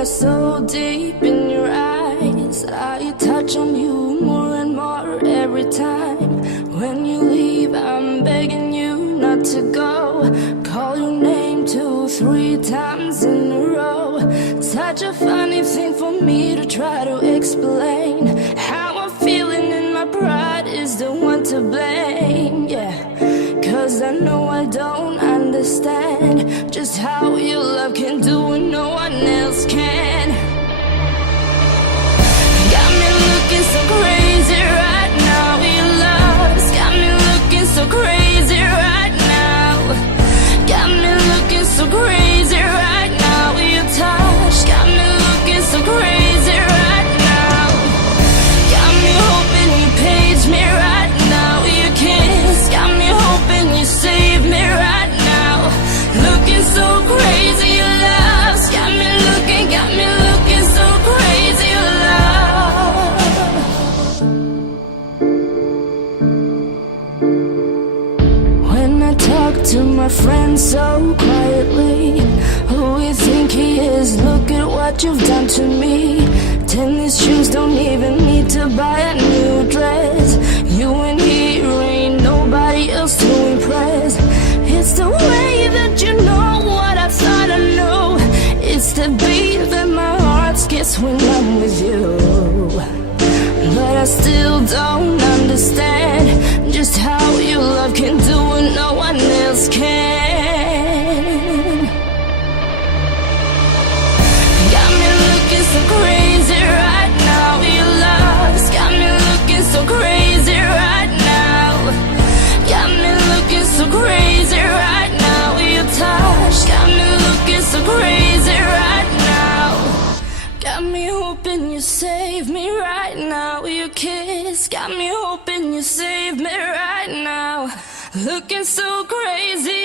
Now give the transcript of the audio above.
fire so deep in your eyes. I touch on you more and more every time. When you leave, I'm begging you not to go. Call your name 2, 3 times in a row. Such a funny thing for me to try to explain. How I'm feeling and my pride is the one to blame. Yeah, 'cause I know I don't understand just how your love can do what no one else can. Got me looking so crazy right now. Your love's got me looking so crazy right now. Got me looking so crazy right now. Your touch got me looking so crazy right now. Got me hoping you page me right now. Your kiss got me hoping you save me right now. Looking so crazy, your love's got me looking so crazy, your love. When I talk to my friends so quietly, who you think he is? Look at what you've done to me. Tennis shoes, don't even need to buy a new dress. You and he ain't nobody else to impress. It's the way that you know what I thought I knew. It's the beat that my heart skips when I'm with you. But I still don't understand just how your love can do what no one else can. Got me looking so crazy right now. Your love's got me looking so crazy right now. Got me looking so crazy right now. Your touch got me looking so crazy right now. Got me hoping you save me right now. Your kiss got me hoping you save me right now. Looking so crazy.